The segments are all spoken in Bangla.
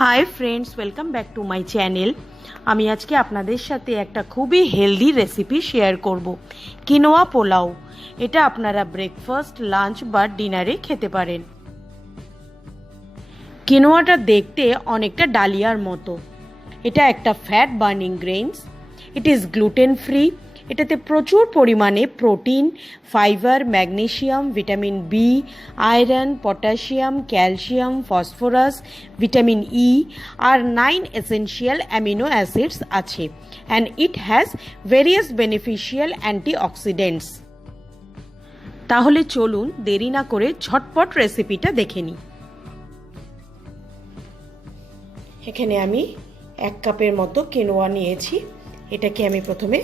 Hi friends, welcome back to my channel. আমি আজকে আপনাদের সাথে একটা খুবই হেলদি রেসিপি শেয়ার করব, কিনোয়া পোলাও। এটা আপনারা ব্রেকফাস্ট, লাঞ্চ বা ডিনারে খেতে পারেন। কিনোয়াটা দেখতে অনেকটা ডালিয়ার মতো। এটা একটা fat burning grains. It is gluten free. এটাতে প্রচুর পরিমাণে protein, fibre, magnesium, vitamin B, iron, potassium, calcium, phosphorus, vitamin E আর 9 এসেনশিয়াল অ্যামিনো অ্যাসিডস আছে। And it has various beneficial antioxidants. তাহলে চলুন দেরি না করে ঝটপট রেসিপিটা দেখে নিই। এখানে আমি 1 কাপের মতো কিনোয়া নিয়েছি। এটাকে আমি প্রথমে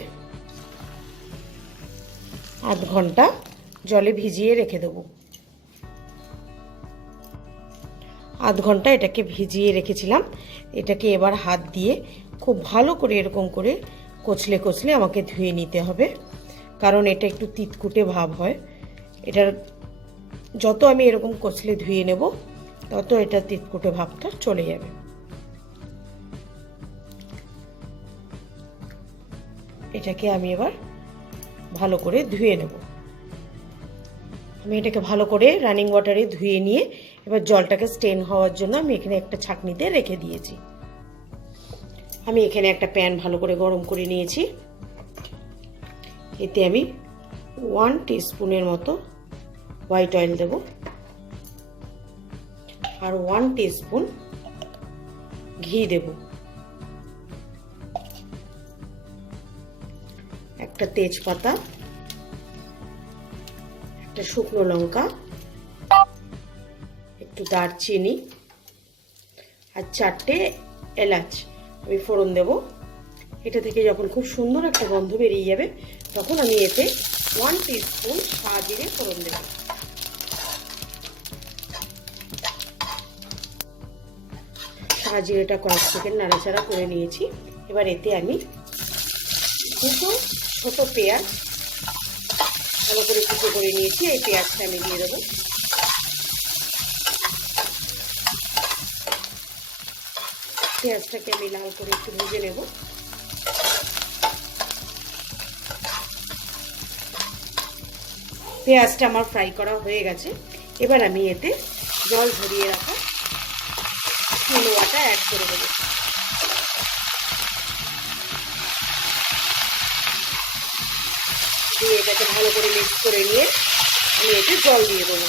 আধ ঘন্টা জলে ভিজিয়ে রেখে দেবো। আধ ঘন্টা এটাকে ভিজিয়ে রেখেছিলাম। এটাকে এবার হাত দিয়ে খুব ভালো করে এরকম করে কচলে কচলে আমাকে ধুয়ে নিতে হবে, কারণ এটা একটু তিতকুটে ভাব হয়। এটার যত আমি এরকম কচলে ধুয়ে নেব তত এটা তিতকুটে ভাবটা চলে যাবে। এটাকে আমি এবার ভালো করে ধুয়ে নেব। আমি এটাকে ভালো করে রানিং ওয়াটারে ধুয়ে নিয়ে এবার জলটাকে স্টেন হওয়ার জন্য আমি এখানে একটা ছাঁকনিতে রেখে দিয়েছি। আমি এখানে একটা প্যান ভালো করে গরম করে নিয়েছি। এতে আমি 1 টিস্পুনের মতো হোয়াইট অয়েল দেব আর 1 টিস্পুন ঘি দেব। একটা তেজপাতা, একটা শুকনো লঙ্কা, একটু দারচিনি আর 4টে এলাচ আমি ফোড়ন দেব। এটা থেকে যখন খুব সুন্দর একটা গন্ধ বেরিয়ে যাবে তখন আমি এতে 1 টিস্পুন সাজিরে ফোড়ন দেব। সাজিরেটা কয়েক সেকেন্ড নাড়াচাড়া করে নিয়েছি। এবার এতে আমি দুটো ছোট পেঁয়াজ ভালো করে কুচো করে নিয়েছি। এই পেঁয়াজটা আমি দিয়ে দেবো। পেঁয়াজটাকে আমি লাল করে একটু ভেজে নেব। পেঁয়াজটা আমার ফ্রাই করা হয়ে গেছে। এবার আমি এতে জল ঝরিয়ে রাখা কিনোয়াটা অ্যাড করে দেবো। দিয়ে এটাকে ভালো করে মিক্স করে নিয়ে আমি এতে জল দিয়ে দেবো।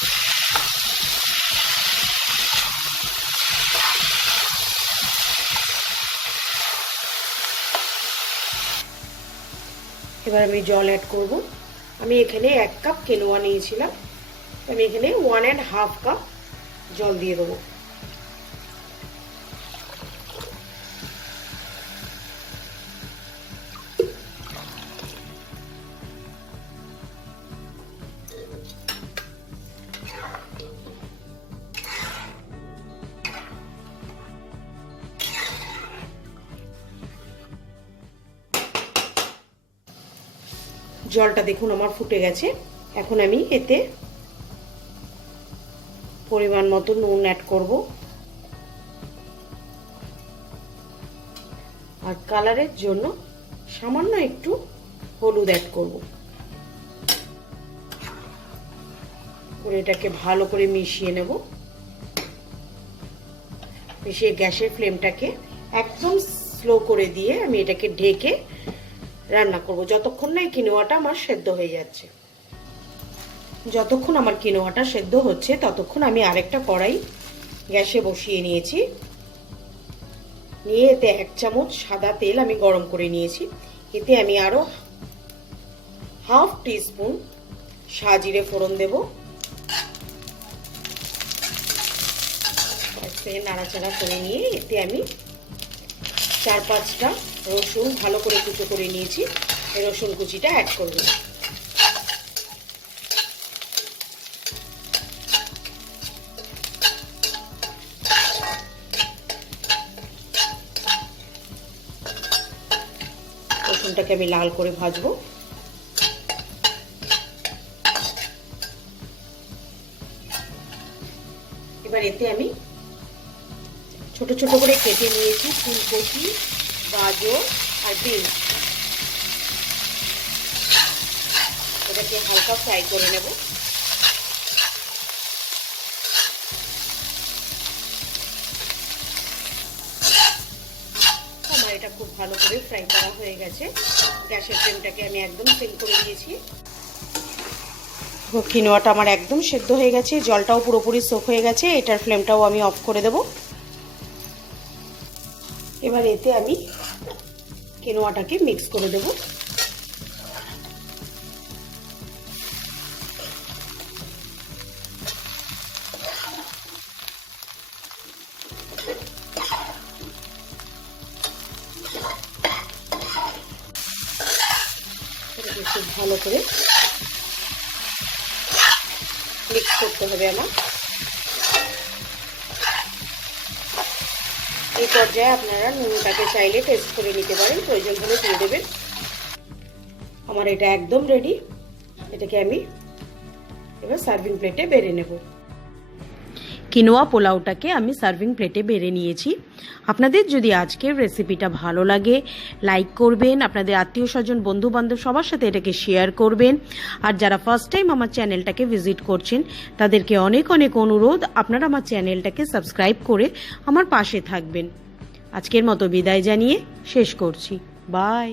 এবার আমি জল অ্যাড করব। আমি এখানে 1 কাপ কিনোয়া নিয়েছিলাম, আমি এখানে 1.5 কাপ জল দিয়ে দেবো। জলটা দেখুন আমার ফুটে গেছে। এখন আমি এতে পরিমাণ মতো নুন অ্যাড করব আর কালারের জন্য সামান্য একটু হলুদ অ্যাড করব। এটাকে ভালো করে মিশিয়ে নেব। মিশিয়ে গ্যাসের ফ্লেমটাকে একদম স্লো করে দিয়ে আমি এটাকে ঢেকে রান্না করব যতক্ষণ না এই কিনোয়াটা আমার সেদ্ধ হয়ে যাচ্ছে। যতক্ষণ আমার কিনোয়াটা সেদ্ধ হচ্ছে ততক্ষণ আমি আরেকটা কড়াই গ্যাসে বসিয়ে নিয়েছি। নিয়ে এতে 1 চামচ সাদা তেল আমি গরম করে নিয়েছি। এতে আমি আরো হাফ টিস্পুন সাজিরে ফোড়ন দেব। নাড়াচাড়া করে নিয়ে এতে আমি 4-5টা রসুন ভালো করে কুচো করে নিয়েছি। এই রসুন কুচিটা অ্যাড করব। রসুনটাকে আমি লাল করে ভাজবো। এবার এতে আমি ছোট ছোট করে কেটে নিয়েছি ফুলকপি, গাজর আর বিনস। এটাকে হালকা ফ্রাই করে নেব। আমার এটা খুব ভালো করে ফ্রাই করা হয়ে গেছে। গ্যাসের ফ্লেমটাকে আমি একদম সিম করে দিয়েছি। কিনোয়াটা আমার একদম সেদ্ধ হয়ে গেছে, জলটাও পুরোপুরি সোক হয়ে গেছে। এটার ফ্লেমটাও আমি অফ করে দেব। এবার এতে আমি কিনোয়াটাকে মিক্স করে দেব। খুব ভালো করে মিক্স করতে হবে আমার। এই পর্যায়ে আপনারা নুনটাকে চাইলে টেস্ট করে নিতে পারেন, প্রয়োজন হলে দিয়ে দেবেন। আমার এটা একদম রেডি। এটাকে আমি এবার সার্ভিং প্লেটে বেড়ে নেব। কিনোয়া পোলাওটাকে আমি সার্ভিং প্লেটে বেড়ে নিয়েছি। আপনাদের যদি আজকের রেসিপিটা ভালো লাগে লাইক করবেন, আপনাদের আত্মীয় স্বজন বন্ধু বান্ধব সবার সাথে এটাকে শেয়ার করবেন। আর যারা ফার্স্ট টাইম আমার চ্যানেলটাকে ভিজিট করছেন তাদেরকে অনেক অনেক অনুরোধ, আপনারা আমার চ্যানেলটাকে সাবস্ক্রাইব করে আমার পাশে থাকবেন। আজকের মতো বিদায় জানিয়ে শেষ করছি। বাই।